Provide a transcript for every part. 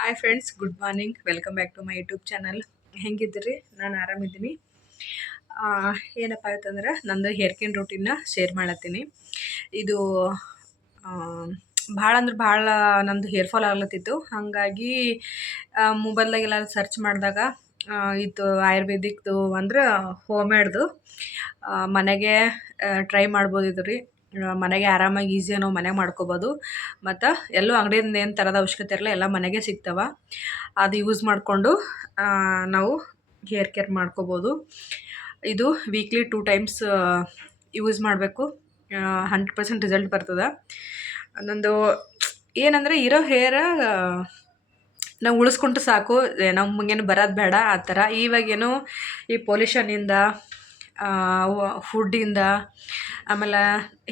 Hi friends, good morning. Welcome back to my YouTube channel. ಹೆಂಗಿದ್ದೀರಿ? ನಾನು ಆರಾಮಿದ್ದೀನಿ. ಏನಪ್ಪ ಆಯ್ತಂದ್ರೆ ನಂದು ಹೇರ್ ಕೇರ್ ರೂಟೀನ್ನ ಶೇರ್ ಮಾಡತ್ತೀನಿ. ಇದು ಭಾಳ ಅಂದ್ರೆ ಭಾಳ ನಂದು ಹೇರ್ ಫಾಲ್ ಆಗ್ಲತ್ತಿತ್ತು. ಹಾಗಾಗಿ ಮೊಬೈಲ್ದಾಗೆಲ್ಲ ಸರ್ಚ್ ಮಾಡಿದಾಗ ಇದು ಆಯುರ್ವೇದಿಕ್ದು ಅಂದ್ರೆ ಹೋಮ್ ಮೇಡ್ದು ಮನೆಗೆ ಟ್ರೈ ಮಾಡ್ಬೋದಿತ್ತು ರೀ. ಮನೆಗೆ ಆರಾಮಾಗಿ ಈಸಿಯಾಗಿ ನಾವು ಮನೆಗೆ ಮಾಡ್ಕೋಬೋದು. ಮತ್ತು ಎಲ್ಲೂ ಅಂಗಡಿಯಿಂದ ಏನು ತರೋದ ಅವಶ್ಯಕತೆ ಇರಲ್ಲ, ಎಲ್ಲ ಮನೆಗೆ ಸಿಗ್ತವೆ. ಅದು ಯೂಸ್ ಮಾಡಿಕೊಂಡು ನಾವು ಹೇರ್ ಕೇರ್ ಮಾಡ್ಕೋಬೋದು. ಇದು ವೀಕ್ಲಿ 2 ಟೈಮ್ಸ್ ಯೂಸ್ ಮಾಡಬೇಕು. 100% ರಿಸಲ್ಟ್ ಬರ್ತದೆ. ನಂದು ಏನಂದರೆ ಇರೋ ಹೇರ ನಾವು ಉಳಿಸ್ಕೊಂಡ್ರೆ ಸಾಕು, ನಮಗೇನು ಬರೋದು ಬೇಡ ಆ ಥರ. ಇವಾಗೇನು ಈ ಪೊಲ್ಯೂಷನಿಂದ, ಫುಡ್ಡಿಂದ, ಆಮೇಲೆ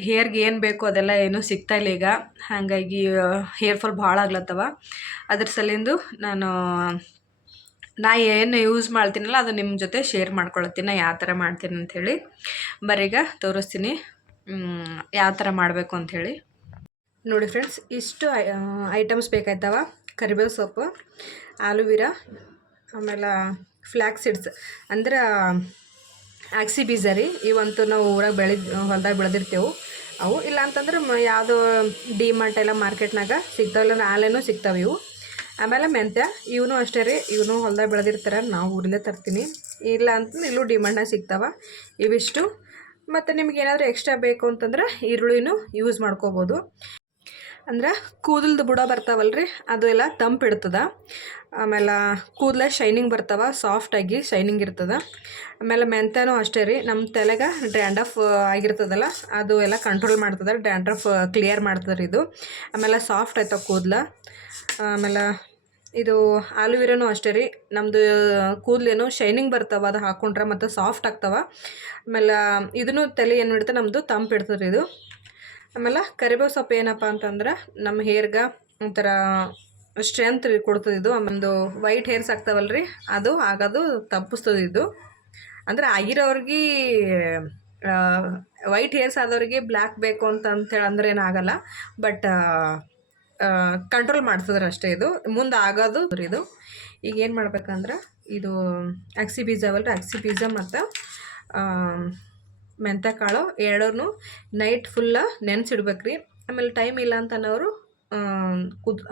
ಹೇರ್ಗೆ ಏನು ಬೇಕು ಅದೆಲ್ಲ ಏನೂ ಸಿಗ್ತಾಯಿಲ್ಲ ಈಗ. ಹಾಗಾಗಿ ಹೇರ್ ಫಾಲ್ ಭಾಳ ಆಗ್ಲತ್ತವ. ಅದ್ರ ಸಲಿಂದು ನಾ ಏನು ಯೂಸ್ ಮಾಡ್ತೀನಲ್ಲ ಅದು ನಿಮ್ಮ ಜೊತೆ ಶೇರ್ ಮಾಡ್ಕೊಳತ್ತೀನಿ. ನಾ ಯಾವ ಥರ ಮಾಡ್ತೀನಿ ಅಂಥೇಳಿ ಬರೀಗ ತೋರಿಸ್ತೀನಿ ಯಾವ ಥರ ಮಾಡಬೇಕು ಅಂಥೇಳಿ. ನೋಡಿ ಫ್ರೆಂಡ್ಸ್, ಇಷ್ಟು ಐಟಮ್ಸ್ ಬೇಕಾಯ್ತವ. ಕರಿಬೇವು ಸೊಪ್ಪು, ಆಲೂವಿರಾ, ಆಮೇಲೆ ಫ್ಲ್ಯಾಕ್ಸ್ ಸೀಡ್ಸ್ ಅಂದ್ರೆ ಅಗಸಿ ಬೀಜ ರೀ. ಇವಂತೂ ನಾವು ಊರಾಗ ಹೊಲ್ದಾಗ ಬೆಳೆದಿರ್ತೇವೆ. ಅವು ಇಲ್ಲ ಅಂತಂದ್ರೆ ಯಾವುದೋ ಡಿಮಾರ್ಟ್ ಎಲ್ಲ ಮಾರ್ಕೆಟ್ನಾಗ ಸಿಗ್ತಾವಲ್ಲ, ಆಲೇನೂ ಸಿಗ್ತಾವೆ ಇವು. ಆಮೇಲೆ ಮೆಂತ್ಯ, ಇವನು ಅಷ್ಟೇ ರೀ. ಇವನು ಹೊಲ್ದಾಗ ಬೆಳೆದಿರ್ತಾರೆ, ನಾವು ಊರಿಂದ ತರ್ತೀನಿ. ಇಲ್ಲ ಅಂತಂದ್ರೆ ಇಲ್ಲೂ ಡಿಮಾರ್ಟ್ನಾಗ ಸಿಗ್ತಾವೆ ಇವಿಷ್ಟು. ಮತ್ತು ನಿಮ್ಗೆ ಏನಾದರೂ ಎಕ್ಸ್ಟ್ರಾ ಬೇಕು ಅಂತಂದ್ರೆ ಈರುಳ್ಳಿನೂ ಯೂಸ್ ಮಾಡ್ಕೋಬೋದು. ಅಂದ್ರೆ ಕೂದಲ್ದು ಬುಡ ಬರ್ತಾವಲ್ರಿ, ಅದು ಎಲ್ಲ ತಂಪಿಡ್ತದೆ. ಆಮೇಲೆ ಕೂದಲ ಶೈನಿಂಗ್ ಬರ್ತಾವೆ, ಸಾಫ್ಟಾಗಿ ಶೈನಿಂಗ್ ಇರ್ತದೆ. ಆಮೇಲೆ ಮೆಂತ್ಯನೂ ಅಷ್ಟೇ ರೀ, ನಮ್ಮ ತಲೆಗೆ ಡ್ಯಾಂಡ್ರಫ್ ಆಗಿರ್ತದಲ್ಲ ಅದು ಎಲ್ಲ ಕಂಟ್ರೋಲ್ ಮಾಡ್ತದೆ, ಡ್ಯಾಂಡ್ರಫ್ ಕ್ಲಿಯರ್ ಮಾಡ್ತದೆ ಇದು. ಆಮೇಲೆ ಸಾಫ್ಟ್ ಆಯ್ತವೆ ಕೂದಲ. ಆಮೇಲೆ ಇದು ಆಲೂವಿರಾನೂ ಅಷ್ಟೇ ರೀ, ನಮ್ಮದು ಕೂದಲೇನು ಶೈನಿಂಗ್ ಬರ್ತಾವೆ ಅದು ಹಾಕ್ಕೊಂಡ್ರೆ, ಮತ್ತು ಸಾಫ್ಟ್ ಆಗ್ತಾವೆ. ಆಮೇಲೆ ಇದನ್ನು ತಲೆ ಏನು ಇಡ್ತದೆ ನಮ್ಮದು ತಂಪಿಡ್ತದೆ ಇದು. ಆಮೇಲೆ ಕರಿಬೇವು ಸೊಪ್ಪು ಏನಪ್ಪ ಅಂತಂದ್ರೆ ನಮ್ಮ ಹೇರ್ಗೆ ಒಂಥರ ಸ್ಟ್ರೆಂತ್ ಕೊಡ್ತದೆ ಇದು. ಆಮೇಲೆ ವೈಟ್ ಹೇರ್ಸ್ ಆಗ್ತಾವಲ್ರಿ, ಅದು ಆಗೋದು ತಪ್ಪಿಸ್ತದೆ ಇದು. ಅಂದರೆ ಆಗಿರೋರಿಗೆ, ವೈಟ್ ಹೇರ್ಸ್ ಆದವ್ರಿಗೆ ಬ್ಲ್ಯಾಕ್ ಬೇಕು ಅಂತೇಳಿ ಅಂದ್ರೆ ಏನಾಗಲ್ಲ, ಬಟ್ ಕಂಟ್ರೋಲ್ ಮಾಡ್ತದ್ರೆ ಅಷ್ಟೇ ಇದು. ಮುಂದೆ ಆಗೋದು ಇದು. ಈಗ ಏನು ಮಾಡ್ಬೇಕಂದ್ರೆ ಇದು ಅಗಸಿ ಬೀಜ ಅವಲ್ರಿ, ಅಗಸಿ ಬೀಜ ಮತ್ತು ಮೆಂತ್ಯ ಕಾಳು ಎರಡೂ ನೈಟ್ ಫುಲ್ಲ ನೆನೆಸಿಡ್ಬೇಕ್ರಿ. ಆಮೇಲೆ ಟೈಮ್ ಇಲ್ಲ ಅಂತ ಅನ್ನೋರು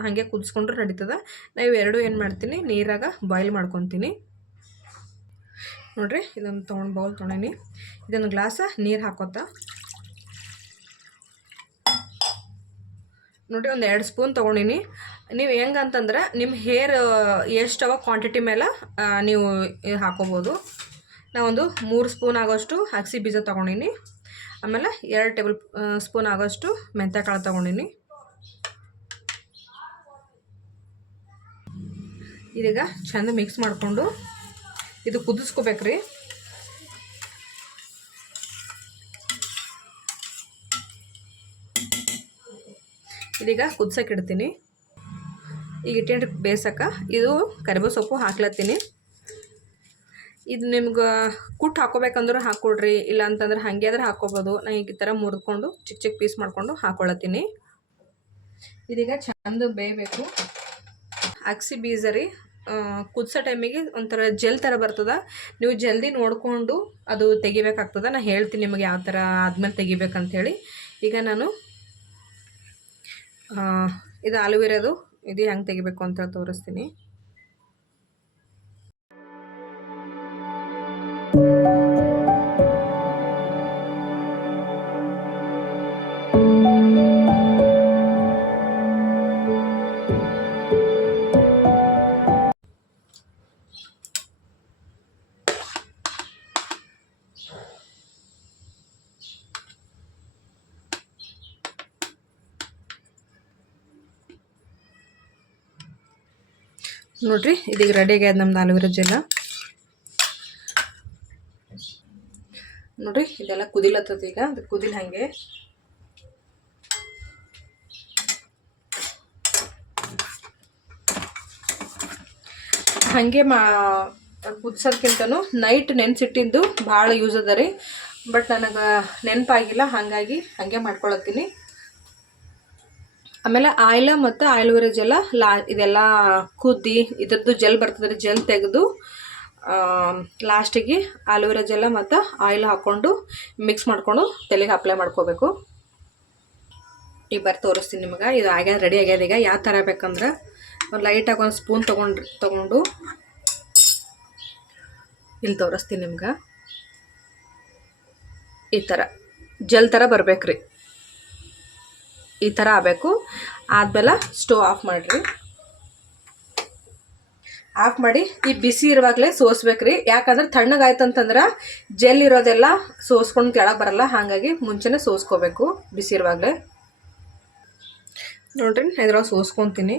ಹಾಗೆ ಕುದಿಸ್ಕೊಂಡ್ರೆ ನಡೀತದೆ. ನಾವು ಎರಡೂ ಏನು ಮಾಡ್ತೀನಿ, ನೀರಾಗ ಬಾಯ್ಲ್ ಮಾಡ್ಕೊತೀನಿ. ನೋಡಿರಿ, ಇದೊಂದು ಬೌಲ್ ತೊಗೊಂಡಿನಿ. ಇದೊಂದು ಗ್ಲಾಸ ನೀರು ಹಾಕೋತಾ ನೋಡಿರಿ, ಒಂದು 2 ಸ್ಪೂನ್ ತೊಗೊಂಡಿನಿ. ನೀವು ಹೆಂಗಂತಂದ್ರೆ ನಿಮ್ಮ ಹೇರ್ ಎಷ್ಟವ ಕ್ವಾಂಟಿಟಿ ಮೇಲೆ ನೀವು ಹಾಕೋಬೋದು. ನಾವೊಂದು 3 ಸ್ಪೂನ್ ಆಗೋಷ್ಟು ಅಗಸಿ ಬೀಜ ತೊಗೊಂಡಿನಿ. ಆಮೇಲೆ 2 ಟೇಬಲ್ ಸ್ಪೂನ್ ಆಗೋಷ್ಟು ಮೆಂತ್ಯ ಕಾಳು ತೊಗೊಂಡಿನಿ. ಇದೀಗ ಚೆಂದ ಮಿಕ್ಸ್ ಮಾಡಿಕೊಂಡು ಇದು ಕುದಿಸ್ಕೋಬೇಕ್ರಿ. ಇದೀಗ ಕುದ್ಸಕ್ಕೆ ಇಡ್ತೀನಿ. ಈಗ ಇಟ್ಟೇನ್ರಿ ಬೇಸಕ್ಕೆ. ಇದು ಕರಿಬೇವು ಸೊಪ್ಪು ಹಾಕ್ಲತ್ತೀನಿ. ಇದು ನಿಮ್ಗೆ ಕುಟ್ಟು ಹಾಕೋಬೇಕಂದ್ರೂ ಹಾಕ್ಕೊಡ್ರಿ, ಇಲ್ಲ ಅಂತಂದ್ರೆ ಹಾಗೆ ಆದ್ರೆ ಹಾಕ್ಕೋಬೋದು. ನಾನು ಈ ಥರ ಮುರಿದ್ಕೊಂಡು ಚಿಕ್ಕ ಚಿಕ್ಕ ಪೀಸ್ ಮಾಡಿಕೊಂಡು ಹಾಕ್ಕೊಳತ್ತೀನಿ. ಇದೀಗ ಚೆಂದ ಬೇಯಬೇಕು. ಅಗಸಿ ಬೀಜ ರೀ, ಕುದಿಸೋ ಟೈಮಿಗೆ ಒಂಥರ ಜೆಲ್ ಥರ ಬರ್ತದೆ. ನೀವು ಜಲ್ದಿ ನೋಡಿಕೊಂಡು ಅದು ತೆಗಿಬೇಕಾಗ್ತದೆ. ನಾನು ಹೇಳ್ತೀನಿ ನಿಮಗೆ ಯಾವ ಥರ ಆದ್ಮೇಲೆ ತೆಗಿಬೇಕಂಥೇಳಿ. ಈಗ ನಾನು ಇದು ಆಲೂವಿರಾದು ಇದು ಹೆಂಗೆ ತೆಗಿಬೇಕು ಅಂತ ತೋರಿಸ್ತೀನಿ. ನೋಡ್ರಿ, ಇದೀಗ ರೆಡಿ ಆಗ್ಯದ ನಮ್ದು ಆಲೂವಿರಾ ಜೆಲ್ಲ. ನೋಡ್ರಿ, ಇದೆಲ್ಲ ಕುದಿಲತ್ತದ. ಈಗ ಅದು ಕುದಿಲ್ ಹಾಗೆ ಹಾಗೆ ಕುದಿಸೋದ್ಕಿಂತನೂ ನೈಟ್ ನೆನೆಸಿಟ್ಟಿದ್ದು ಭಾಳ ಯೂಸ್ ಅದ ರೀ. ಬಟ್ ನನಗೆ ನೆನಪಾಗಿಲ್ಲ, ಹಾಗಾಗಿ ಹಾಗೆ ಮಾಡ್ಕೊಳತ್ತೀನಿ. ಆಮೇಲೆ ಆಯಿಲ್ ಮತ್ತು ಆಲೂವೆರಾ ಜೆಲ್ಲ ಇದೆಲ್ಲ ಕುದ್ದಿ ಇದ್ರದ್ದು ಜೆಲ್ ಬರ್ತದೆ, ಜೆಲ್ ತೆಗೆದು ಲಾಸ್ಟಿಗೆ ಆಲೂವೆರಾ ಜೆಲ್ಲ ಮತ್ತು ಆಯಿಲ್ ಹಾಕ್ಕೊಂಡು ಮಿಕ್ಸ್ ಮಾಡಿಕೊಂಡು ತಲೆಗೆ ಅಪ್ಲೈ ಮಾಡ್ಕೋಬೇಕು. ಈಗ ತೋರಿಸ್ತೀನಿ ನಿಮಗೆ. ಇದು ಆಗ್ಯಾದ, ರೆಡಿ ಆಗ್ಯಾದ. ಈಗ ಯಾವ ಥರ ಬೇಕಂದ್ರೆ ಒಂದು ಲೈಟಾಗಿ ಒಂದು ಸ್ಪೂನ್ ತೊಗೊಂಡು ಇಲ್ಲಿ ತೋರಿಸ್ತೀನಿ ನಿಮ್ಗೆ. ಈ ಥರ ಜೆಲ್ ಥರ ಬರ್ಬೇಕ್ರಿ, ಈ ಥರ ಆಗಬೇಕು. ಆದ್ಮೇಲೆ ಸ್ಟವ್ ಆಫ್ ಮಾಡಿರಿ. ಆಫ್ ಮಾಡಿ ಈ ಬಿಸಿ ಇರುವಾಗಲೇ ಸೋಸ್ಬೇಕ್ರಿ. ಯಾಕಂದ್ರೆ ತಣ್ಣಗಾಯ್ತಂತಂದ್ರೆ ಜೆಲ್ ಇರೋದೆಲ್ಲ ಸೋಸ್ಕೊಂಡು ಕೆಳಗೆ ಬರಲ್ಲ, ಹಾಗಾಗಿ ಮುಂಚೆನೇ ಸೋಸ್ಕೋಬೇಕು ಬಿಸಿ ಇರುವಾಗಲೇ. ನೋಡ್ರಿ, ಇದ್ರಾಗ ಸೋಸ್ಕೊತೀನಿ.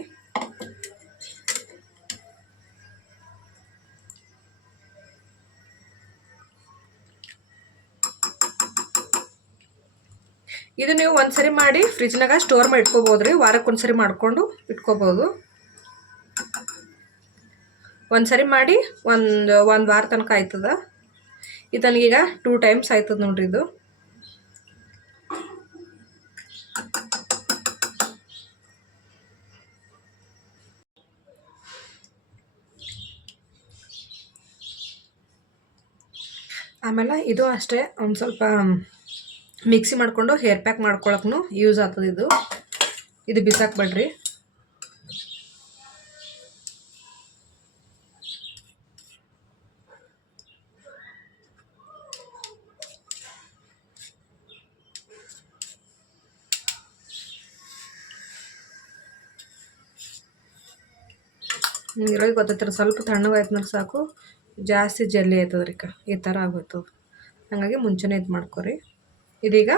ಇದು ನೀವು ಒಂದ್ಸರಿ ಮಾಡಿ ಫ್ರಿಜ್ನಾಗ ಸ್ಟೋರ್ ಮಾಡಿ ಇಟ್ಕೋಬೋದ್ರಿ. ವಾರಕ್ಕೊಂದ್ಸರಿ ಮಾಡ್ಕೊಂಡು ಇಟ್ಕೋಬೋದು. ಒಂದ್ಸರಿ ಮಾಡಿ ಒಂದು ವಾರ ತನಕ ಆಯ್ತದ. ಇದನಿಗೀಗ 2 ಟೈಮ್ಸ್ ಆಯ್ತದ ನೋಡ್ರಿ. ಇದು ಆಮೇಲೆ ಇದು ಅಷ್ಟೇ, ಒಂದು ಸ್ವಲ್ಪ ಮಿಕ್ಸಿ ಮಾಡಿಕೊಂಡು ಹೇರ್ ಪ್ಯಾಕ್ ಮಾಡ್ಕೊಳಕ್ಕೂ ಯೂಸ್ ಆಗ್ತದೆ. ಇದು ಬಿಸಾಕ್ಬೇಡ್ರಿ. ಇರೋದು ಗೊತ್ತೈತ್ರ, ಸ್ವಲ್ಪ ತಣ್ಣಗಾಯ್ತು ಸಾಕು, ಜಾಸ್ತಿ ಜಲ್ಲಿ ಆಯ್ತದ್ರಿ. ಈ ಥರ ಆಗೋಯ್ತದ. ಹಾಗಾಗಿ ಮುಂಚೆನೇ ಇದು ಮಾಡ್ಕೊರಿ. ಇದೀಗ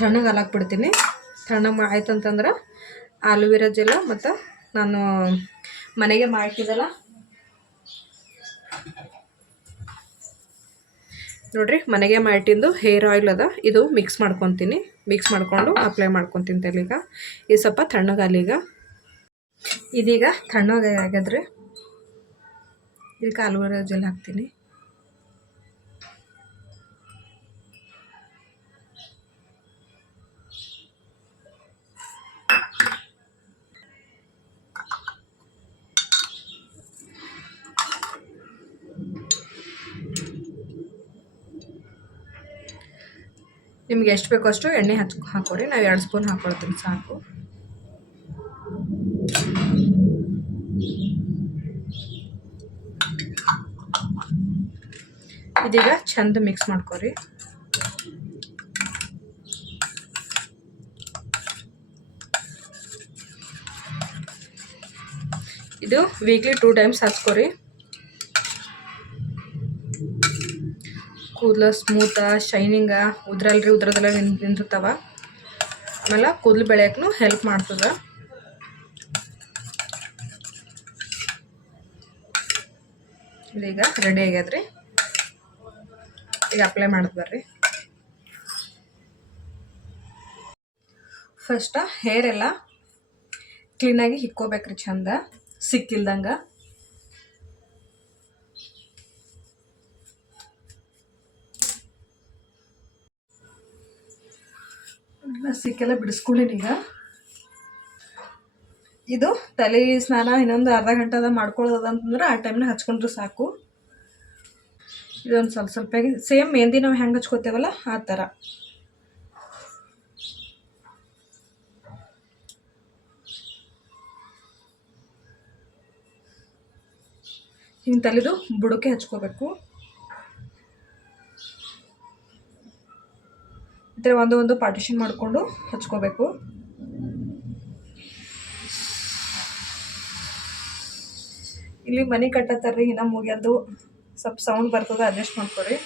ತಣ್ಣಗೆ ಹಾಲಾಕ್ಬಿಡ್ತೀನಿ. ತಣ್ಣಗೆ ಆಯ್ತಂತಂದ್ರೆ ಆಲೂವೆರಾ ಜೆಲ್ಲ ಮತ್ತು ನಾನು ಮನೆಗೆ ಮಾಡಿದ್ದಲ್ಲ ನೋಡ್ರಿ, ಮನೆಗೆ ಮಾಡಿಟ್ಟಿದ್ದು ಹೇರ್ ಆಯಿಲ್ ಅದ. ಇದು ಮಿಕ್ಸ್ ಮಾಡ್ಕೊತೀನಿ. ಮಿಕ್ಸ್ ಮಾಡ್ಕೊಂಡು ಅಪ್ಲೈ ಮಾಡ್ಕೊತೀನಿ ತಲೆಗ. ಇದು ಸ್ವಲ್ಪ ತಣ್ಣಗಾಲೀಗ. ಇದೀಗ ತಣ್ಣಗೆ ಆಗ್ಯದ್ರಿ. ಇದಕ್ಕೆ ಆಲೂವೆರಾ ಜೆಲ್ ಹಾಕ್ತೀನಿ. ನಿಮ್ಗೆ ಎಷ್ಟು ಬೇಕೋ ಅಷ್ಟು ಎಣ್ಣೆ ಹಾಕೋರಿ. ನಾವು 2 ಸ್ಪೂನ್ ಹಾಕೊಳ್ತೀನಿ ಸಾಕು. ಇದೀಗ ಚಂದ ಮಿಕ್ಸ್ ಮಾಡ್ಕೊರಿ. ಇದು ವೀಕ್ಲಿ 2 ಟೈಮ್ಸ್ ಹಚ್ಕೊರಿ. ಕೂದಲು ಸ್ಮೂತ, ಶೈನಿಂಗ, ಉದ್ರದೆಲ್ಲ ನಿಂತಿರ್ತಾವ. ಆಮೇಲೆ ಕೂದಲು ಬೆಳೆಯೋಕ್ಕೂ ಹೆಲ್ಪ್ ಮಾಡ್ತದೆ. ಇದೀಗ ರೆಡಿ ಆಗ್ಯದ್ರಿ. ಈಗ ಅಪ್ಲೈ ಮಾಡೋದು ಬರ್ರಿ. ಫಸ್ಟ್ ಹೇರ್ ಎಲ್ಲ ಕ್ಲೀನಾಗಿ ಹಿಕ್ಕೋಬೇಕ್ರಿ, ಚಂದ ಸಿಕ್ಕಿಲ್ದಂಗೆ. ಸಿಕ್ಕೆಲ್ಲ ಬಿಡಿಸ್ಕೊಂಡಿನಿ. ಈಗ ಇದು ತಲೆ ಸ್ನಾನ ಇನ್ನೊಂದು ಅರ್ಧ ಗಂಟೆದ ಮಾಡ್ಕೊಳ್ಳೋದಂತಂದ್ರೆ ಆ ಟೈಮ್ನಾಗ ಹಚ್ಕೊಂಡ್ರೆ ಸಾಕು. ಇದೊಂದು ಸ್ವಲ್ಪ ಸೇಮ್ ಮೆಹಂದಿ ನಾವು ಹೆಂಗೆ ಹಚ್ಕೋತೇವಲ್ಲ ಆ ಥರ. ಹಿಂಗೆ ತಲೆದು ಬುಡಕ್ಕೆ ಹಚ್ಕೋಬೇಕು. ಈ ಥರ ಒಂದು ಪಾರ್ಟಿಷನ್ ಮಾಡಿಕೊಂಡು ಹಚ್ಕೋಬೇಕು. ಇಲ್ಲಿ ಮನೆ ಕಟ್ಟತ್ತಾರ್ರಿ, ಇನ್ನು ಮುಗಿಯೋದು. ಸ್ವಲ್ಪ ಸೌಂಡ್ ಬರ್ತದೆ, ಅಡ್ಜಸ್ಟ್ ಮಾಡ್ಕೊರಿ.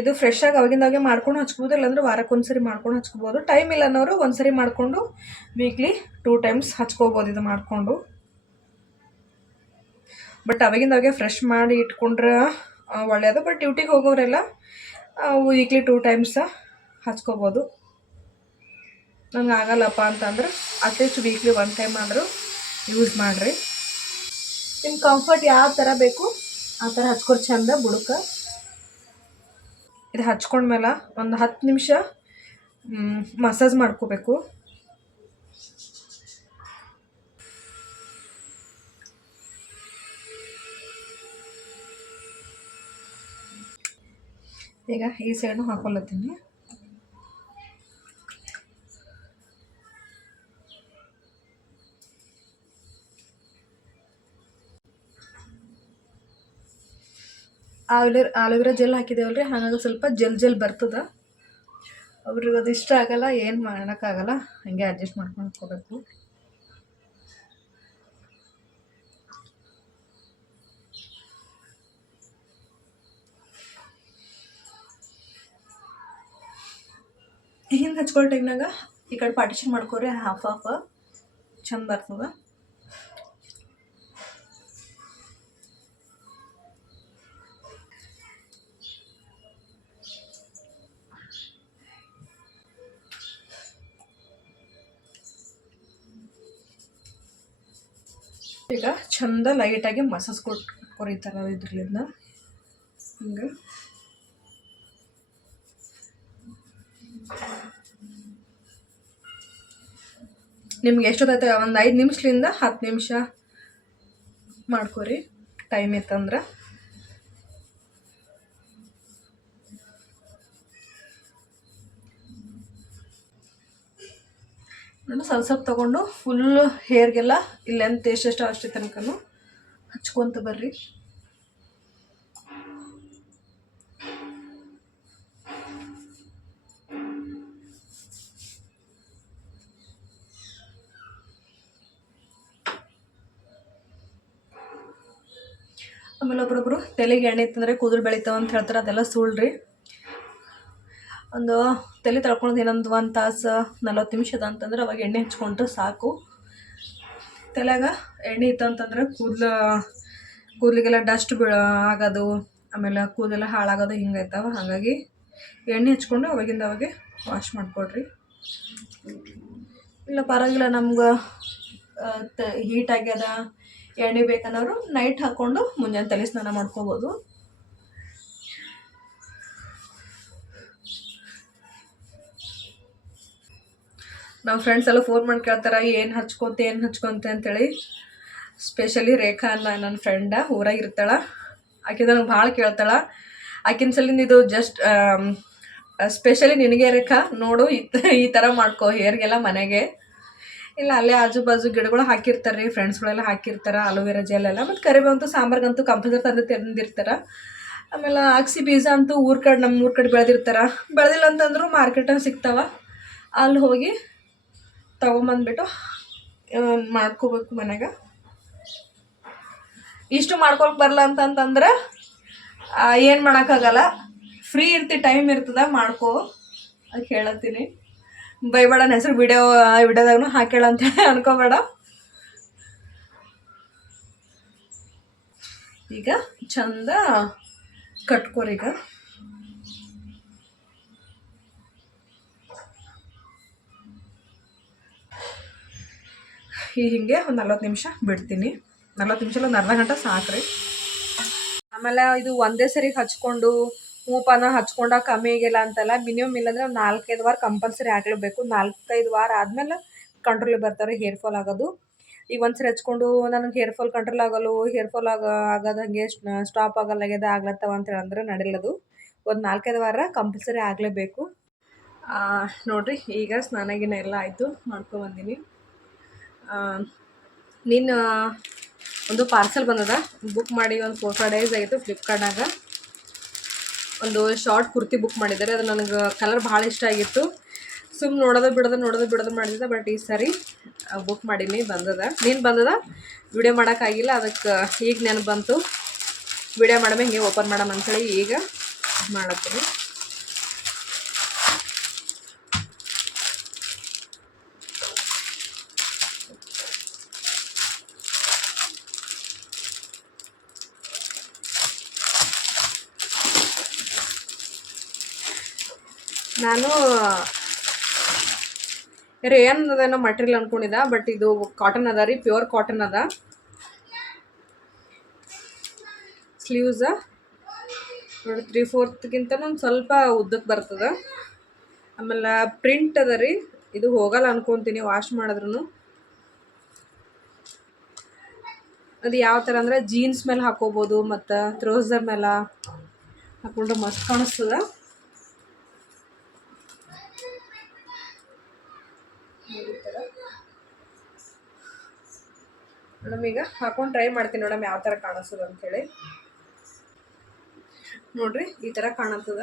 ಇದು ಫ್ರೆಶ್ ಆಗಿ ಅವಾಗಿಂದಾಗೆ ಮಾಡ್ಕೊಂಡು ಹಚ್ಕೋಬೋದು. ಇಲ್ಲಾಂದ್ರೆ ವಾರಕ್ಕೊಂದ್ಸರಿ ಮಾಡ್ಕೊಂಡು ಹಚ್ಕೋಬೋದು. ಟೈಮ್ ಇಲ್ಲ ಅನ್ನೋರು ಒಂದ್ಸರಿ ಮಾಡಿಕೊಂಡು ವೀಕ್ಲಿ 2 ಟೈಮ್ಸ್ ಹಚ್ಕೋಬೋದು ಇದು ಮಾಡಿಕೊಂಡು. ಬಟ್ ಅವಾಗಿಂದಾಗೆ ಫ್ರೆಶ್ ಮಾಡಿ ಇಟ್ಕೊಂಡ್ರೆ ಒಳ್ಳೆಯದು. ಬಟ್ ಡ್ಯೂಟಿಗೆ ಹೋಗೋರೆಲ್ಲ ವೀಕ್ಲಿ 2 ಟೈಮ್ಸ ಹಚ್ಕೋಬೋದು. ನಂಗೆ ಆಗಲ್ಲಪ್ಪ ಅಂತಂದ್ರೆ ಅಟ್ಲೀಸ್ಟ್ ವೀಕ್ಲಿ 1 ಟೈಮ್ ಆದರೂ ಯೂಸ್ ಮಾಡಿರಿ. ನಿಮ್ಮ ಕಂಫರ್ಟ್ ಯಾವ ಥರ ಬೇಕು ಆ ಥರ ಹಚ್ಕೊರಿ ಚಂದ ಬುಡಕ್ಕೆ. ಇದು ಹಚ್ಕೊಂಡ್ಮೇಲೆ ಒಂದು 10 ನಿಮಿಷ ಮಸಾಜ್ ಮಾಡ್ಕೋಬೇಕು. ಈಗ ಈ ಸೈಡು ಹಾಕೊಳತ್ತೀನಿ. ಆಲೋವೆರಾ ಜೆಲ್ ಹಾಕಿದೇವಲ್ರಿ, ಹಾಗಾಗಿ ಸ್ವಲ್ಪ ಜೆಲ್ ಬರ್ತದೆ. ಅವ್ರಿಗೆ ಅದು ಇಷ್ಟ ಆಗಲ್ಲ, ಏನು ಮಾಡೋಕ್ಕಾಗಲ್ಲ, ಹಾಗೆ ಅಡ್ಜಸ್ಟ್ ಮಾಡ್ಕೊಂಡು ಹೋಗ್ಬೇಕು. ಹಿಂಗೆ ಹಚ್ಕೊಳ್ಳೋ ಟೈಮ್ನಾಗ ಈ ಕಡೆ ಪಾರ್ಟಿಷನ್ ಮಾಡ್ಕೊರಿ, ಹಾಫ್ ಚಂದ ಬರ್ತದೆ. ಈಗ ಚಂದ ಲೈಟಾಗಿ ಮಸಾಜ್ ಕೊರಿತಾರ ಇದ್ರಲ್ಲಿಂದ ಹಿಂಗೆ. ನಿಮ್ಗೆ ಎಷ್ಟೊತ್ತೈತೆ ಒಂದು 5 ನಿಮಿಷದಿಂದ 10 ನಿಮಿಷ ಮಾಡ್ಕೊರಿ ಟೈಮ್ ಇತ್ತಂದ್ರೆ. ನಾನು ಸ್ವಲ್ಪ ತೊಗೊಂಡು ಫುಲ್ ಹೇರ್ಗೆಲ್ಲ ಇಲ್ಲೆಂತ ಎಷ್ಟೆಷ್ಟು ಅಷ್ಟೇ ತನಕನೂ ಹಚ್ಕೊತ ಬರ್ರಿ. ಆಮೇಲೆ ಒಬ್ರೊಬ್ರು ತಲೆಗೆ ಎಣ್ಣೆ ಇತ್ತಂದರೆ ಕೂದಲು ಬೆಳಿತಾವ ಅಂತ ಹೇಳ್ತಾರೆ, ಅದೆಲ್ಲ ಸುಳ್ಳ್ರಿ. ಒಂದು ತಲೆ ತಳ್ಕೊಳೋದು ಏನೊಂದು 1 ತಾಸು 40 ನಿಮಿಷ ಅದ ಅಂತಂದ್ರೆ ಅವಾಗ ಎಣ್ಣೆ ಹಚ್ಕೊಂಡ್ರೆ ಸಾಕು. ತಲೆಯಾಗ ಎಣ್ಣೆ ಇತ್ತು ಅಂತಂದ್ರೆ ಕೂದಲಿಗೆಲ್ಲ ಡಸ್ಟ್ ಆಗೋದು, ಆಮೇಲೆ ಕೂದಲೆಲ್ಲ ಹಾಳಾಗೋದು ಹಿಂಗಾಯ್ತವ. ಹಾಗಾಗಿ ಎಣ್ಣೆ ಹಚ್ಕೊಂಡು ಅವಾಗಿಂದ ಅವಾಗೆ ವಾಶ್ ಮಾಡಿಕೊಡ್ರಿ. ಇಲ್ಲ ಪರವಾಗಿಲ್ಲ, ನಮ್ಗೆ ಹೀಟ್ ಆಗ್ಯದ ಎಣ್ಣೆ ಬೇಕನ್ನೋರು ನೈಟ್ ಹಾಕ್ಕೊಂಡು ಮುಂಜಾನೆ ತಲೆ ಸ್ನಾನ ಮಾಡ್ಕೋಬೋದು. ನಮ್ಮ ಫ್ರೆಂಡ್ಸ್ ಎಲ್ಲ ಫೋನ್ ಮಾಡಿ ಕೇಳ್ತಾರೆ ಏನು ಹಚ್ಕೊಂತೆ ಅಂತೇಳಿ. ಸ್ಪೆಷಲಿ ರೇಖಾ ಅನ್ನ ನನ್ನ ಫ್ರೆಂಡ ಊರಾಗಿರ್ತಾಳೆ, ಆಕೆ ನನಗೆ ಭಾಳ ಕೇಳ್ತಾಳೆ. ಆಕಿನ ಸಲಿಂದ ಇದು ಜಸ್ಟ್ ಸ್ಪೆಷಲಿ ನಿನಗೆ ರೇಖಾ, ನೋಡು ಈ ಥರ ಮಾಡ್ಕೋ ಹೇರ್ಗೆಲ್ಲ ಮನೆಗೆ. ಇಲ್ಲ ಅಲ್ಲೇ ಆಜು ಬಾಜು ಗಿಡಗಳು ಹಾಕಿರ್ತಾರೆ ರೀ, ಫ್ರೆಂಡ್ಸ್ಗಳೆಲ್ಲ ಹಾಕಿರ್ತಾರೆ ಅಲೋವೆರಾ ಜೆಲ್ ಎಲ್ಲ. ಮತ್ತು ಕರಿಬೇವಂತೂ ಸಾಂಬಾರ್ಗಂತೂ ಕಂಪಲ್ಸರಿ ತಂದಿರ್ತಾರೆ. ಆಮೇಲೆ ಅಗಸಿ ಬೀಜ ಅಂತೂ ನಮ್ಮ ಊರ ಕಡೆ ಬೆಳೆದಿರ್ತಾರೆ. ಬೆಳೆದಿಲ್ಲ ಅಂತಂದ್ರೂ ಮಾರ್ಕೆಟಲ್ಲಿ ಸಿಗ್ತಾವ, ಅಲ್ಲಿ ಹೋಗಿ ತೊಗೊಂಬಂದ್ಬಿಟ್ಟು ಮಾಡ್ಕೋಬೇಕು ಮನೆಗೆ. ಇಷ್ಟು ಮಾಡ್ಕೊಳಕ್ಕೆ ಬರಲ್ಲ ಅಂತಂತಂದ್ರೆ ಏನು ಮಾಡೋಕ್ಕಾಗಲ್ಲ, ಫ್ರೀ ಟೈಮ್ ಇರ್ತದ ಮಾಡ್ಕೋ ಅದು ಹೇಳತ್ತೀನಿ. ಬೈಬೇಡ, ನನ್ನ ಹೆಸರು ವಿಡಿಯೋದಾಗೂ ಹಾಕೇಳ ಅಂತ ಅನ್ಕೋಬೇಡ. ಈಗ ಚಂದ ಕಟ್ಕೋರೀಗ. ಹಿಂಗೆ ಒಂದು 40 ನಿಮಿಷ ಬಿಡ್ತೀನಿ. 40 ನಿಮಿಷ ಒಂದು ಅರ್ಧ ಗಂಟೆ ಸಾಕ್ರಿ. ಆಮೇಲೆ ಇದು ಒಂದೇ ಸರಿ ಹಚ್ಕೊಂಡು ಮೂಪಾನ ಹಚ್ಕೊಂಡ ಕಮ್ಮಿ ಆಗಿಲ್ಲ ಅಂತಲ್ಲ, ಮಿನಿಮಮ್ ಇಲ್ಲಾಂದ್ರೆ ಒಂದು 4-5 ವಾರ ಕಂಪಲ್ಸರಿ ಆಗಲೇಬೇಕು. 4-5 ವಾರ ಆದಮೇಲೆ ಕಂಟ್ರೋಲಿಗೆ ಬರ್ತಾರೆ ಹೇರ್ ಫಾಲ್ ಆಗೋದು. ಈಗ ಒಂದ್ಸರಿ ಹಚ್ಕೊಂಡು ನನಗೆ ಹೇರ್ ಫಾಲ್ ಕಂಟ್ರೋಲ್ ಆಗೋಲ್ಲ, ಹೇರ್ ಫಾಲ್ ಆಗೋದು ಹಾಗೆ ಸ್ಟಾಪ್ ಆಗ್ಲತ್ತವ ಅಂತ ಹೇಳಿದ್ರೆ ನಡೆಯಲ್ಲದು. ಒಂದು 4-5 ವಾರ ಕಂಪಲ್ಸರಿ ಆಗಲೇಬೇಕು. ನೋಡಿರಿ, ಈಗ ಸ್ನಾನಗಿನ ಎಲ್ಲ ಆಯಿತು, ಮಾಡ್ಕೊಬಂದೀನಿ. ನೀನು ಒಂದು ಪಾರ್ಸೆಲ್ ಬಂದದ, ಬುಕ್ ಮಾಡಿ ಒಂದು 4-5 ಡೇಸ್ ಆಯಿತು. ಫ್ಲಿಪ್ಕಾರ್ಟ್ನಾಗ ಒಂದು ಶಾರ್ಟ್ ಕುರ್ತಿ ಬುಕ್ ಮಾಡಿದ್ದಾರೆ. ಅದು ನನಗೆ ಕಲರ್ ಭಾಳ ಇಷ್ಟ ಆಗಿತ್ತು. ನೋಡೋದು ಬಿಡೋದು ಮಾಡಿದ್ದೆ. ಬಟ್ ಈ ಸಾರಿ ಬುಕ್ ಮಾಡೀನಿ, ಬಂದದ. ನೀನು ಬಂದದ, ವಿಡಿಯೋ ಮಾಡೋಕ್ಕಾಗಿಲ್ಲ, ಅದಕ್ಕೆ ಈಗ ನೆನಪು ಬಂತು ವಿಡಿಯೋ ಮಾಡಮೆ ಹಿಂಗೆ ಓಪನ್ ಮಾಡಮ್ಮ ಅಂಥೇಳಿ ಈಗ ಮಾಡತ್ತೀನಿ. ನಾನು ರೇಯನ್ ಅದೇನೋ ಮಟೀರಿಯಲ್ ಅನ್ಕೊಂಡಿದ್ದ, ಬಟ್ ಇದು ಕಾಟನ್ ಅದ ರೀ, ಪ್ಯೂರ್ ಕಾಟನ್ ಅದ. ಸ್ಲೀವ್ಸ ನೋಡಿ 3/4 ಒಂದು ಸ್ವಲ್ಪ ಉದ್ದಕ್ಕೆ ಬರ್ತದೆ. ಆಮೇಲೆ ಪ್ರಿಂಟ್ ಅದ ರೀ, ಇದು ಹೋಗಲ್ಲ ಅನ್ಕೊತೀನಿ ವಾಶ್ ಮಾಡಿದ್ರು. ಅದು ಯಾವ ಥರ ಅಂದರೆ ಜೀನ್ಸ್ ಮೇಲೆ ಹಾಕೋಬೋದು, ಮತ್ತು ಟ್ರೌಸರ್ ಮೇಲೆ ಹಾಕೊಂಡ್ರೆ ಮಸ್ತ್ ಕಾಣಿಸ್ತದ. ಮೇಡಮ್ ಈಗ ಹಾಕೊಂಡು ಟ್ರೈ ಮಾಡ್ತೀನಿ ಮೇಡಮ್ ಯಾವ ಥರ ಕಾಣಿಸ್ತದ ಅಂಥೇಳಿ. ನೋಡ್ರಿ ಈ ಥರ ಕಾಣತ್ತದ.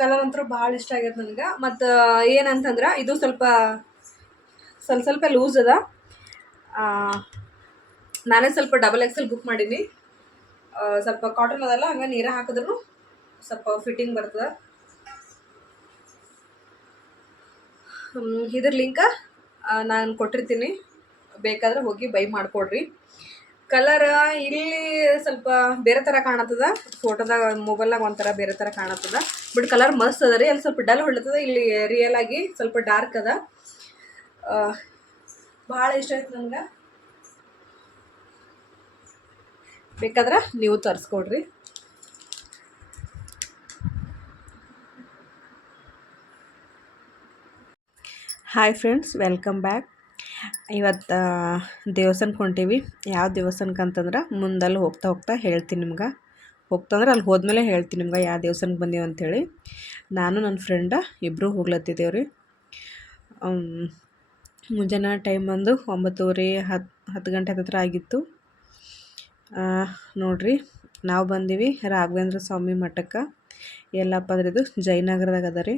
ಕಲರ್ ಅಂತೂ ಭಾಳ ಇಷ್ಟ ಆಗೈತೆ ನನಗೆ. ಮತ್ತು ಏನಂತಂದ್ರೆ ಇದು ಸ್ವಲ್ಪ ಲೂಸ್ ಅದ. ನಾನೇ ಸ್ವಲ್ಪ XXL ಬುಕ್ ಮಾಡೀನಿ. ಸ್ವಲ್ಪ ಕಾಟನ್ ಅದಲ್ಲ, ಹಂಗೆ ನೀರ ಹಾಕಿದ್ರು ಸ್ವಲ್ಪ ಫಿಟ್ಟಿಂಗ್ ಬರ್ತದೆ. ಇದ್ರ ಲಿಂಕ ನಾನು ಕೊಟ್ಟಿರ್ತೀನಿ, ಬೇಕಾದ್ರೆ ಹೋಗಿ ಬೈ ಮಾಡಿಕೊಡ್ರಿ. ಕಲರ್ ಇಲ್ಲಿ ಸ್ವಲ್ಪ ಬೇರೆ ಥರ ಕಾಣತ್ತದ, ಫೋಟೋದಾಗ ಮೊಬೈಲ್ನಾಗ ಒಂಥರ ಬೇರೆ ಥರ ಕಾಣತ್ತದ. ಬಟ್ ಕಲರ್ ಮಸ್ತ್ ಅದ ರೀ. ಅಲ್ಲಿ ಸ್ವಲ್ಪ ಡಲ್ ಹೊಳ್ತದ, ಇಲ್ಲಿ ರಿಯಲ್ ಆಗಿ ಸ್ವಲ್ಪ ಡಾರ್ಕ್ ಅದ. ಭಾಳ ಇಷ್ಟ ಆಯ್ತು ನನಗೆ. ಬೇಕಾದ್ರೆ ನೀವು ತರಿಸ್ಕೊಡ್ರಿ. Hi friends, welcome back. ಇವತ್ತು ದೇವಸ್ಥಾನಕ್ಕೆ ಹೊಂಟೀವಿ. ಯಾವ ದೇವಸ್ಥಾನಕ್ಕೆ ಅಂತಂದ್ರೆ ಮುಂದಲ್ಲಿ ಹೋಗ್ತಾ ಹೇಳ್ತೀನಿ ನಿಮ್ಗೆ. ಹೋಗ್ತಂದ್ರೆ ಅಲ್ಲಿ ಹೋದ್ಮೇಲೆ ಹೇಳ್ತೀನಿ ನಿಮ್ಗೆ ಯಾವ ದೇವಸ್ಥಾನಕ್ಕೆ ಬಂದೀವಿ ಅಂಥೇಳಿ. ನಾನು ನನ್ನ ಫ್ರೆಂಡ ಇಬ್ಬರು ಹೋಗ್ಲತ್ತಿದ್ದೇವೆ ರೀ. ಮುಂಜಾನೆ ಟೈಮ್ ಬಂದು 9:30 10 ಗಂಟೆ ಹತ್ತಿರ ಆಗಿತ್ತು. ನೋಡ್ರಿ ನಾವು ಬಂದೀವಿ ರಾಘವೇಂದ್ರ ಸ್ವಾಮಿ ಮಠಕ್ಕೆ. ಎಲ್ಲಪ್ಪ ಅಂದ್ರೆ ಇದು ಜಯನಗರದಾಗ ಅದ ರೀ.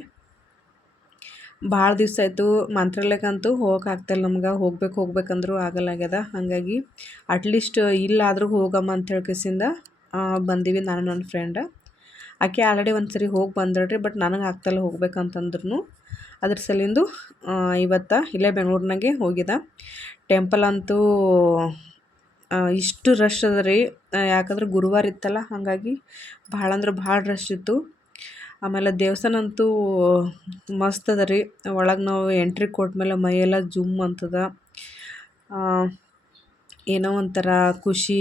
ಭಾಳ ದಿವಸ ಆಯಿತು ಮಂತ್ರಾಲಯಕ್ಕಂತೂ ಹೋಗೋಕ್ಕಾಗ್ತಾಯಿಲ್ಲ ನಮ್ಗೆ. ಹೋಗ್ಬೇಕಂದ್ರೂ ಆಗಲ್ಲಾಗ್ಯದ. ಹಾಗಾಗಿ ಅಟ್ಲೀಸ್ಟ್ ಇಲ್ಲಾದರೂ ಹೋಗಮ್ಮ ಅಂತ ಹೇಳ್ಕೇಸಿಂದ ಬಂದೀವಿ ನಾನು ನನ್ನ ಫ್ರೆಂಡ. ಆಕೆ ಆಲ್ರೆಡಿ ಒಂದು ಸರಿ ಹೋಗಿ ಬಂದಳ್ರಿ, ಬಟ್ ನನಗೆ ಆಗ್ತಾಯಿಲ್ಲ ಹೋಗ್ಬೇಕಂತಂದ್ರೂ. ಅದ್ರ ಸಲಿಂದು ಇವತ್ತು ಇಲ್ಲೇ ಬೆಂಗಳೂರಿನಾಗೆ ಹೋಗಿದ್ದ. ಟೆಂಪಲ್ ಅಂತೂ ಇಷ್ಟು ರಶ್ ಅದ ರೀ. ಯಾಕಂದ್ರೆ ಗುರುವಾರ ಇತ್ತಲ್ಲ, ಹಾಗಾಗಿ ಭಾಳ ಅಂದ್ರೆ ಭಾಳ ರಶ್ ಇತ್ತು. ಆಮೇಲೆ ದೇವಸ್ಥಾನ ಅಂತೂ ಮಸ್ತ್ ಅದ ರೀ. ಒಳಗೆ ನಾವು ಎಂಟ್ರಿ ಕೊಟ್ಮೇಲೆ ಮೈಯೆಲ್ಲ ಜುಮ್ ಅಂತದ. ಏನೋ ಒಂಥರ ಖುಷಿ.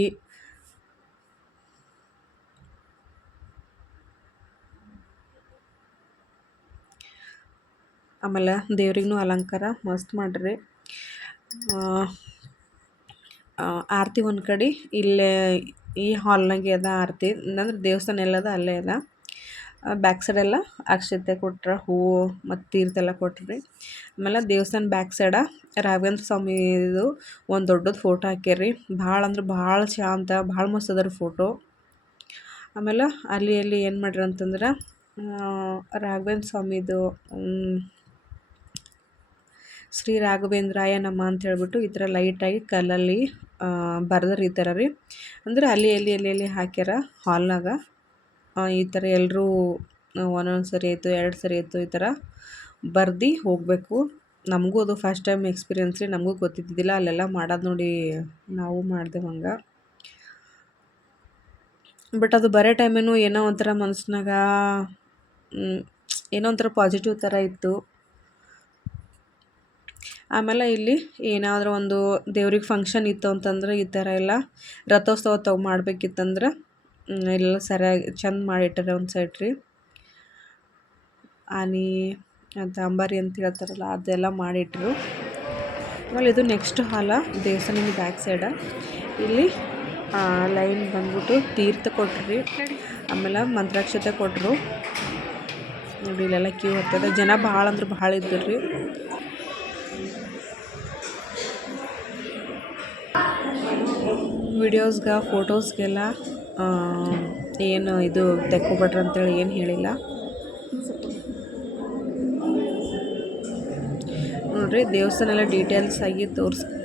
ಆಮೇಲೆ ದೇವ್ರಿಗೂ ಅಲಂಕಾರ ಮಸ್ತ್ ಮಾಡ್ರಿ. ಆರತಿ ಒಂದು ಕಡೆ ಇಲ್ಲೇ ಈ ಹಾಲ್ನಾಗೆ ಅದ ಆರತಿ. ಅಂದ್ರೆ ದೇವಸ್ಥಾನ ಎಲ್ಲದ ಅಲ್ಲೇ ಅದ. ಬ್ಯಾಕ್ ಸೈಡ್ ಎಲ್ಲ ಅಕ್ಷತೆ ಕೊಟ್ರೆ, ಹೂವು ಮತ್ತು ತೀರ್ಥೆಲ್ಲ ಕೊಟ್ರಿ. ಆಮೇಲೆ ದೇವಸ್ಥಾನ ಬ್ಯಾಕ್ ಸೈಡ ರಾಘವೇಂದ್ರ ಸ್ವಾಮಿದು ಒಂದು ದೊಡ್ಡದು ಫೋಟೋ ಹಾಕ್ಯಾರಿ. ಭಾಳ ಅಂದ್ರೆ ಭಾಳ ಶಾಂತ, ಭಾಳ ಮಸ್ತ್ ಅದ ರೀ ಫೋಟೋ. ಆಮೇಲೆ ಅಲ್ಲಿ ಏನು ಮಾಡ್ರಿ ಅಂತಂದ್ರೆ ರಾಘವೇಂದ್ರ ಸ್ವಾಮಿದು ಶ್ರೀ ರಾಘವೇಂದ್ರಾಯ ನಮ ಅಂತ ಹೇಳ್ಬಿಟ್ಟು ಈ ಥರ ಲೈಟಾಗಿ ಕಲ್ಲಲ್ಲಿ ಬರ್ದರಿ ಈ ಥರ ರೀ. ಅಂದರೆ ಅಲ್ಲಿ ಹಾಕ್ಯಾರ ಹಾಲ್ನಾಗ. ಈ ಥರ ಎಲ್ಲರೂ ಒಂದೊಂದು ಸರಿ ಆಯಿತು, 2 ಸರಿ ಆಯಿತು, ಈ ಥರ ಬರ್ದು ಹೋಗಬೇಕು. ನಮಗೂ ಅದು ಫಸ್ಟ್ ಟೈಮ್ ಎಕ್ಸ್ಪೀರಿಯನ್ಸ್ ರೀ. ನಮಗೂ ಗೊತ್ತಿದ್ದಿದ್ದಿಲ್ಲ. ಅಲ್ಲೆಲ್ಲ ಮಾಡೋದು ನೋಡಿ ನಾವು ಮಾಡ್ದೇವು ಹಂಗೆ. ಬಟ್ ಅದು ಬರೋ ಟೈಮೇನು ಏನೋ ಒಂಥರ ಮನಸ್ಸಿನಾಗ ಏನೋ ಒಂಥರ ಪಾಸಿಟಿವ್ ಥರ ಇತ್ತು. ಆಮೇಲೆ ಇಲ್ಲಿ ಏನಾದರೂ ಒಂದು ದೇವ್ರಿಗೆ ಫಂಕ್ಷನ್ ಇತ್ತು ಅಂತಂದ್ರೆ ಈ ಥರ ಎಲ್ಲ ರಥೋತ್ಸವ ಮಾಡಬೇಕಿತ್ತಂದ್ರೆ ಎಲ್ಲ ಸರಿಯಾಗಿ ಚೆಂದ ಮಾಡಿಟ್ಟಾರೆ ಒಂದು ಸೈಡ್ ರೀ. ಆನೆ ಅಂತ ಅಂಬಾರಿ ಅಂತ ಹೇಳ್ತಾರಲ್ಲ ಅದೆಲ್ಲ ಮಾಡಿಟ್ರು. ಆಮೇಲೆ ಇದು ನೆಕ್ಸ್ಟ್ ಹಾಲ ದೇವಸ್ಥಾನದ ಬ್ಯಾಕ್ ಸೈಡ. ಇಲ್ಲಿ ಲೈನ್ ಬಂದ್ಬಿಟ್ಟು ತೀರ್ಥ ಕೊಟ್ರಿ. ಆಮೇಲೆ ಮಂತ್ರಾಕ್ಷತೆ ಕೊಟ್ಟರು. ನೋಡಿ ಇಲ್ಲೆಲ್ಲ ಕ್ಯೂ ಆಗ್ತದೆ. ಜನ ಭಾಳ ಅಂದ್ರೆ ಭಾಳ ಇದ್ದರು ರೀ. ವಿಡಿಯೋಸ್ಗೆ ಫೋಟೋಸ್ಗೆಲ್ಲ ಏನು ಇದು ತೆಕ್ಕೊಬಿಟ್ರಿ ಅಂತೇಳಿ ಏನು ಹೇಳಿಲ್ಲ. ನೋಡಿರಿ ದೇವಸ್ಥಾನ ಎಲ್ಲ ಡೀಟೇಲ್ಸ್ ಆಗಿ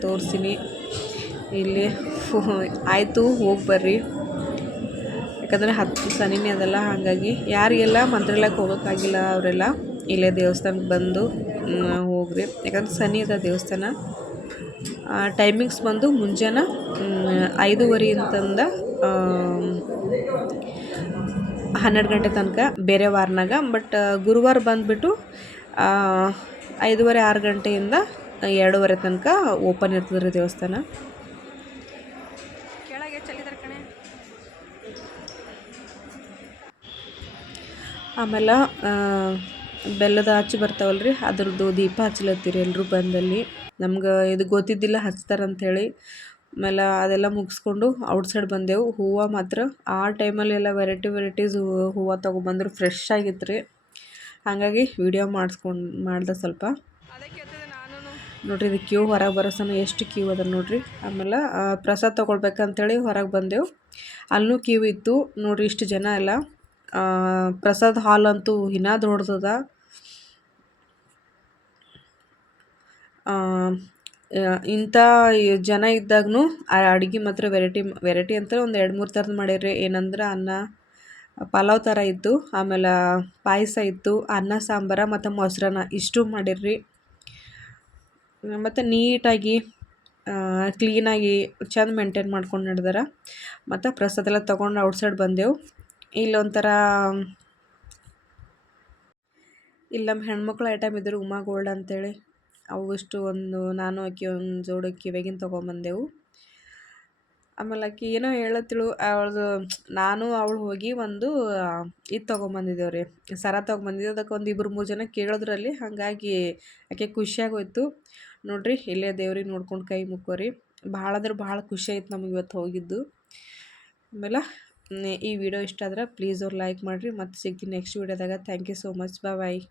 ತೋರಿಸ್ತೀನಿ. ಇಲ್ಲಿ ಆಯಿತು ಹೋಗಿ ಬರ್ರಿ. ಯಾಕಂದರೆ 10 ಸನಿನೇ ಅದಲ್ಲ, ಹಾಗಾಗಿ ಯಾರಿಗೆಲ್ಲ ಮಂತ್ರಾಲಯಕ್ಕೆ ಹೋಗೋಕ್ಕಾಗಿಲ್ಲ ಅವರೆಲ್ಲ ಇಲ್ಲೇ ದೇವಸ್ಥಾನಕ್ಕೆ ಬಂದು ಹೋಗ್ರಿ. ಯಾಕಂದ್ರೆ ಸನಿ ಅದ ದೇವಸ್ಥಾನ. ಟೈಮಿಂಗ್ಸ್ ಬಂದು ಮುಂಜಾನೆ 5:30 ಅಂತಂದ 12 ಗಂಟೆ ತನಕ ಬೇರೆ ವಾರನಾಗ. ಬಟ್ ಗುರುವಾರ ಬಂದುಬಿಟ್ಟು 5:30 6 ಗಂಟೆಯಿಂದ 2:30 ತನಕ ಓಪನ್ ಇರ್ತದೆ ರೀ ದೇವಸ್ಥಾನ. ಕೆಳಗೆ ಚಲಿದಾರ ಕಣೆ. ಆಮೇಲೆ ಬೆಲ್ಲದ ಹಚ್ಚಿ ಬರ್ತಾವಲ್ರಿ, ಅದ್ರದ್ದು ದೀಪ ಹಚ್ಚಲತ್ತೀರಿ ಎಲ್ಲರೂ ಬಂದಲ್ಲಿ. ನಮ್ಗೆ ಇದು ಗೊತ್ತಿದ್ದಿಲ್ಲ ಹಚ್ತಾರಂಥೇಳಿ. ಆಮೇಲೆ ಅದೆಲ್ಲ ಮುಗಿಸ್ಕೊಂಡು ಔಟ್ಸೈಡ್ ಬಂದೆವು. ಹೂವು ಮಾತ್ರ ಆ ಟೈಮಲ್ಲೆಲ್ಲ ವೆರೈಟೀಸ್ ಹೂವು ತೊಗೊಬಂದ್ರು, ಫ್ರೆಶ್ ಆಗಿತ್ತು ರೀ. ಹಾಗಾಗಿ ವಿಡಿಯೋ ಮಾಡ್ದೆ ಸ್ವಲ್ಪ. ನೋಡಿರಿ ಇದು ಕ್ಯೂ ಹೊರಗೆ ಬರೋಸನ ಎಷ್ಟು ಕ್ಯೂ ಅದ ನೋಡಿರಿ. ಆಮೇಲೆ ಪ್ರಸಾದ ತೊಗೊಳ್ಬೇಕಂತೇಳಿ ಹೊರಗೆ ಬಂದೆವು. ಅಲ್ಲೂ ಕ್ಯೂ ಇತ್ತು ನೋಡಿರಿ, ಇಷ್ಟು ಜನ ಎಲ್ಲ. ಪ್ರಸಾದ್ ಹಾಲ್ ಅಂತೂ ಇನ್ನೂ ದೊಡ್ಡದ. ಇಂಥ ಜನ ಇದ್ದಾಗೂ ಅಡುಗೆ ಮಾತ್ರ ವೆರೈಟಿ ಅಂತ ಒಂದು 2-3 ಥರದ್ದು ಮಾಡಿರಿ. ಏನಂದ್ರೆ ಅನ್ನ ಪಲಾವ್ ಥರ ಇತ್ತು, ಆಮೇಲೆ ಪಾಯಸ ಇತ್ತು, ಅನ್ನ ಸಾಂಬಾರ ಮತ್ತು ಮೊಸರನ್ನ ಇಷ್ಟು ಮಾಡಿರ್ರಿ. ಮತ್ತು ನೀಟಾಗಿ ಕ್ಲೀನಾಗಿ ಚೆಂದ ಮೇಂಟೈನ್ ಮಾಡ್ಕೊಂಡು ನಡೆದಾರ. ಮತ್ತು ಪ್ರಸಾದ ಎಲ್ಲ ತೊಗೊಂಡು ಔಟ್ಸೈಡ್ ಬಂದೆವು. ಇಲ್ಲೊಂಥರ ಇಲ್ಲಿ ನಮ್ಮ ಹೆಣ್ಮಕ್ಳು ಐಟಮ್ ಇದ್ರು, ಉಮಾ ಗೋಲ್ಡ್ ಅಂತೇಳಿ. ಅವು ಇಷ್ಟು ನಾನು ಆಕಿ ಒಂದು ಜೋಡಿ ಕಿವಿಯಾಗಿನ ತೊಗೊಂಬಂದೆವು. ಆಮೇಲೆ ಆಕಿ ಏನೋ ಹೇಳತ್ತಿಳು ಅವಳದು. ನಾನು ಅವಳು ಹೋಗಿ ಒಂದು ಇದು ತೊಗೊಂಬಂದಿದ್ದೇವೆ ರೀ, ಸರ ತೊಗೊಂಬಂದಿದ್ದೆವು. ಅದಕ್ಕೆ ಒಂದು 2-3 ಜನ ಕೇಳಿದ್ರಲ್ಲಿ, ಹಾಗಾಗಿ ಆಕೆ ಖುಷಿಯಾಗೋಯ್ತು. ನೋಡಿರಿ ಇಲ್ಲೇ ದೇವ್ರಿಗೆ ನೋಡ್ಕೊಂಡು ಕೈ ಮುಕ್ಕೋರಿ. ಭಾಳ ಅಂದ್ರೆ ಭಾಳ ಖುಷಿ ಆಯ್ತು ನಮಗೆ ಇವತ್ತು ಹೋಗಿದ್ದು. ಆಮೇಲೆ ಈ ವಿಡಿಯೋ ಇಷ್ಟ ಆದ್ರೆ ಪ್ಲೀಸ್ ಲೈಕ್ ಮಾಡಿರಿ. ಮತ್ತು ಸಿಗ್ತೀನಿ ನೆಕ್ಸ್ಟ್ ವಿಡಿಯೋದಾಗ. Thank you so much. Bye.